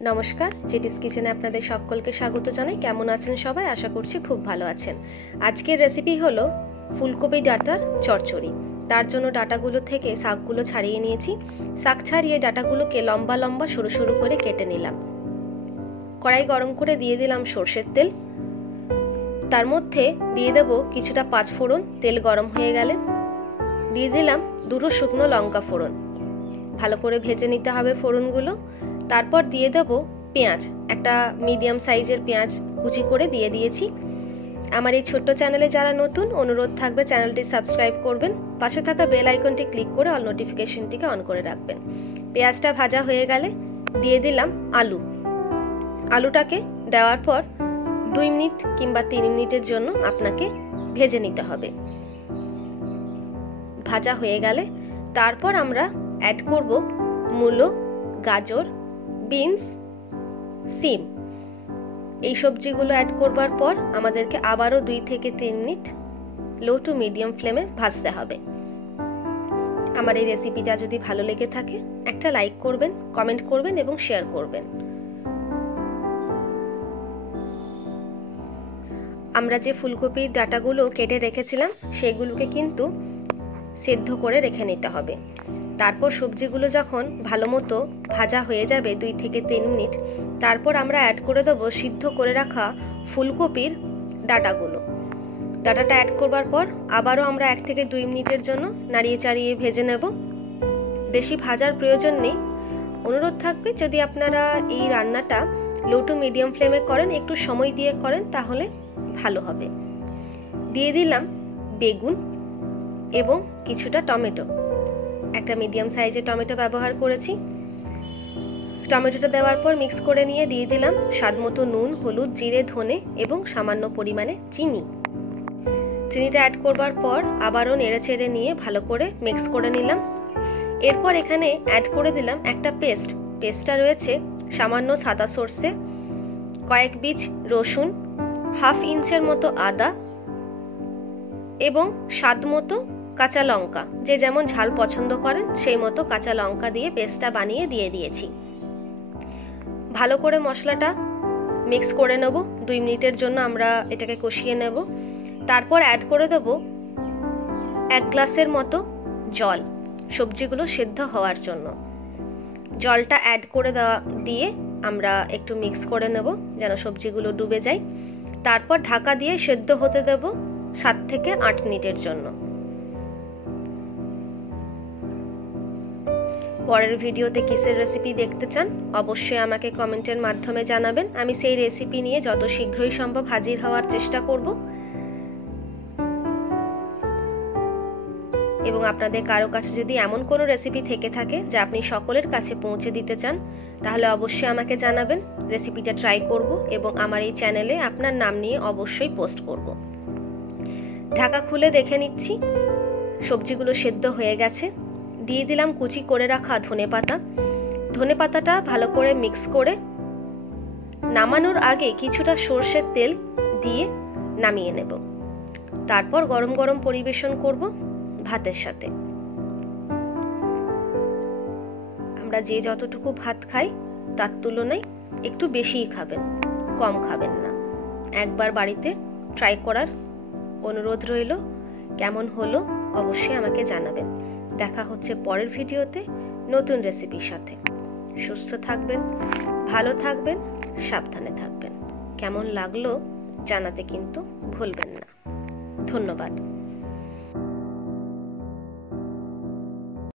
নমস্কার, জেটিস কিচেনে আপনাদের সকলকে স্বাগত জানাই। কেমন আছেন সবাই? আশা করছি খুব ভালো আছেন। আজকের রেসিপি হলো ফুলকপি ডাঁটার চচ্চড়ি। তার জন্য ডাঁটাগুলো থেকে শাকগুলো ছাড়িয়ে নিয়েছি। শাক ছাড়িয়ে ডাঁটাগুলোকে লম্বা লম্বা সরু সরু করে কেটে নিলাম। কড়াই গরম করে দিয়ে দিলাম সর্ষের তেল। তার মধ্যে দিয়ে দেব কিছুটা পাঁচফোড়ন। তেল গরম হয়ে গেলে দিয়ে দিলাম দুটো শুকনো লঙ্কা ফোড়ন। ভালো করে ভেজে নিতে হবে ফোড়নগুলো। তারপর দিয়ে দেব পেঁয়াজ, একটা মিডিয়াম সাইজের পেঁয়াজ কুচি করে দিয়ে দিয়েছি। আমার এই ছোট্ট চ্যানেলে যারা নতুন, অনুরোধ থাকবে চ্যানেলটি সাবস্ক্রাইব করবেন, পাশে থাকা বেল আইকনটি ক্লিক করে অল নোটিফিকেশনটিকে অন করে রাখবেন। পেঁয়াজটা ভাজা হয়ে গেলে দিয়ে দিলাম আলুটাকে দেওয়ার পর 2 মিনিট কিংবা 3 মিনিটের জন্য আপনাকে ভেজে নিতে হবে। ভাজা হয়ে গেলে তারপর আমরা অ্যাড করব মূলো, গাজর, বিনস, সিম। এই সবজিগুলো অ্যাড করবার পর আমাদেরকে আবারও 2 থেকে 3 মিনিট লো টু মিডিয়াম ফ্লেমে ভাজতে হবে। আমার এই রেসিপিটা যদি ভালো লেগে থাকে একটা লাইক করবেন, কমেন্ট করবেন এবং শেয়ার করবেন। আমরা যে ফুলকপির ডাঁটাগুলো কেটে রেখেছিলাম সেগুলোকে কিন্তু সেদ্ধ করে রেখে নিতে হবে। তারপর সবজিগুলো যখন ভালো মতো ভাজা হয়ে যাবে 2 থেকে 3 মিনিট, তারপর আমরা অ্যাড করে দেবো সিদ্ধ করে রাখা ফুলকপির ডাঁটাগুলো। ডাঁটাটা অ্যাড করবার পর আবারও আমরা 1 থেকে 2 মিনিটের জন্য নাড়িয়ে চাড়িয়ে ভেজে নেব। বেশি ভাজার প্রয়োজন নেই। অনুরোধ থাকবে যদি আপনারা এই রান্নাটা লো টু মিডিয়াম ফ্লেমে করেন, একটু সময় দিয়ে করেন, তাহলে ভালো হবে। দিয়ে দিলাম বেগুন এবং কিছুটা টমেটো। একটা মিডিয়াম সাইজের টমেটো ব্যবহার করেছি। টমেটোটা দেওয়ার পর মিক্স করে নিয়ে দিয়ে দিলাম স্বাদমতো নুন, হলুদ, জিরে, ধনে এবং সামান্য পরিমাণে চিনি। চিনিটা অ্যাড করবার পর আবারও নেড়ে চেড়ে নিয়ে ভালো করে মিক্স করে নিলাম। এরপর এখানে অ্যাড করে দিলাম একটা পেস্টটা রয়েছে সামান্য সাদা সর্ষে, কয়েক বীজ রসুন, 1/2 ইঞ্চের মতো আদা এবং স্বাদ মতো কাঁচা লঙ্কা। যে যেমন ঝাল পছন্দ করেন সেই মতো কাঁচা লঙ্কা দিয়ে পেস্টটা বানিয়ে দিয়ে দিয়েছি। ভালো করে মশলাটা মিক্স করে নেব। 2 মিনিটের জন্য আমরা এটাকে কষিয়ে নেব। তারপর অ্যাড করে দেব 1 গ্লাসের মতো জল, সবজিগুলো সেদ্ধ হওয়ার জন্য। জলটা অ্যাড করে দিয়ে আমরা একটু মিক্স করে নেব যেন সবজিগুলো ডুবে যায়। তারপর ঢাকা দিয়ে সেদ্ধ হতে দেব 7 থেকে 8 মিনিটের জন্য। পরের ভিডিওতে কিসের রেসিপি দেখতে চান অবশ্যই আমাকে কমেন্টের মাধ্যমে জানাবেন। আমি সেই রেসিপি নিয়ে যত শীঘ্রই সম্ভব হাজির হওয়ার চেষ্টা করব। এবং আপনাদের কারো কাছে যদি এমন কোনো রেসিপি থেকে থাকে যা আপনি সকলের কাছে পৌঁছে দিতে চান, তাহলে অবশ্যই আমাকে জানাবেন। রেসিপিটা ট্রাই করব এবং আমার এই চ্যানেলে আপনার নাম নিয়ে অবশ্যই পোস্ট করব। ঢাকা খুলে দেখে নিচ্ছি সবজিগুলো সেদ্ধ হয়ে গেছে। দিয়ে দিলাম কুচি করে রাখা ধনেপাতাটা ভালো করে মিক্স করে নামানোর আগে কিছুটা সর্ষের তেল দিয়ে নামিয়ে নেব। তারপর গরম গরম পরিবেশন করব ভাতের সাথে। আমরা যে যতটুকু ভাত খাই তার তুলনায় একটু বেশিই খাবেন, কম খাবেন না। একবার বাড়িতে ট্রাই করার অনুরোধ রইল। কেমন হলো অবশ্যই আমাকে জানাবেন। দেখা হচ্ছে পরের ভিডিওতে নতুন রেসিপির সাথে। সুস্থ থাকবেন, ভালো থাকবেন, সাবধানে থাকবেন। কেমন লাগলো জানাতে কিন্তু ভুলবেন না। ধন্যবাদ।